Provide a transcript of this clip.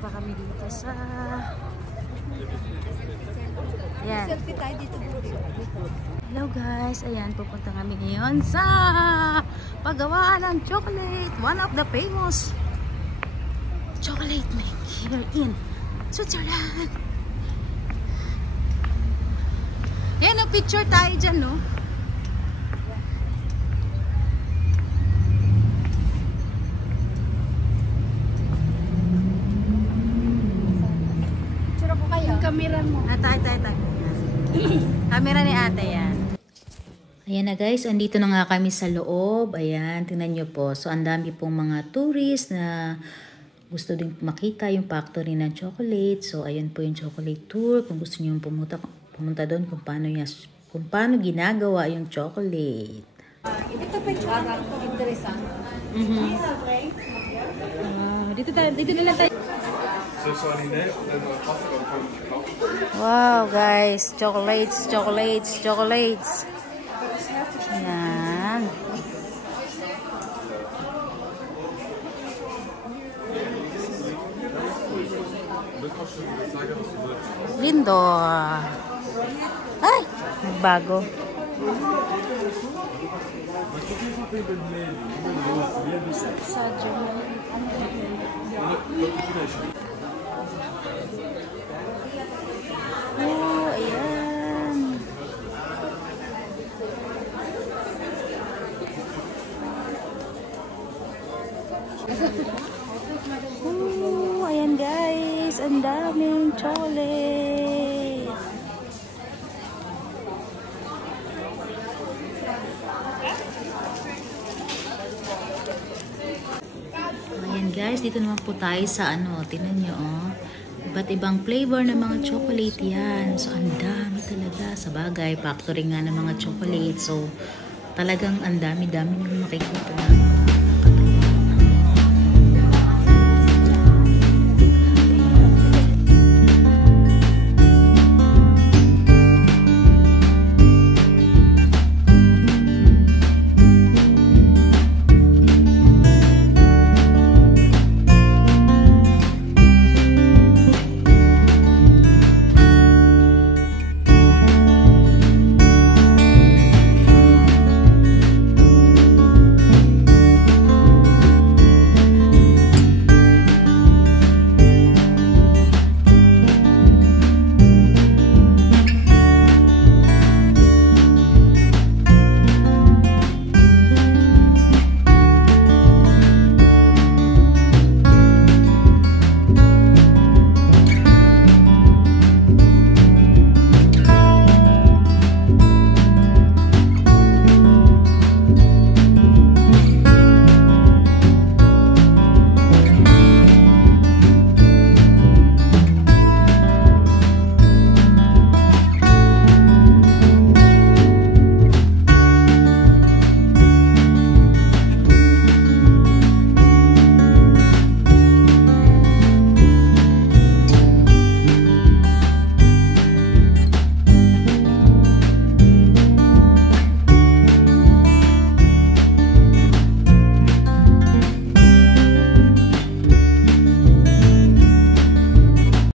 Punta kami dito sa... Ayan. Hello guys, ayan, pupunta kami ngayon sa paggawaan ng chocolate. One of the famous chocolate make here in Switzerland. Ayan, picture tayo dyan, no? Picture ko kayo. Yung camera mo. Tay. Camera ni ate yan. Ayan na guys, andito na nga kami sa loob. Ayan, tingnan nyo po. So, ang dami pong mga tourists na gusto din makita yung factory ng chocolate. So, ayan po yung chocolate tour. Kung gusto nyo pumunta doon kung paano ginagawa yung chocolate. Ito pa yung chocolate. Interesant. Dito na lang tayo. Wow guys, chocolates. Ayan. Lindo. Ay, nagbago. Oh, ayan. Oh, ayan guys, ang daming chocolate. Ayan guys, dito naman po tayo sa tingnan nyo iba't ibang flavor ng mga chocolate yan. So, ang dami talaga. Sa bagay, factory nga ng mga chocolate. So, talagang ang dami-dami yung makikita.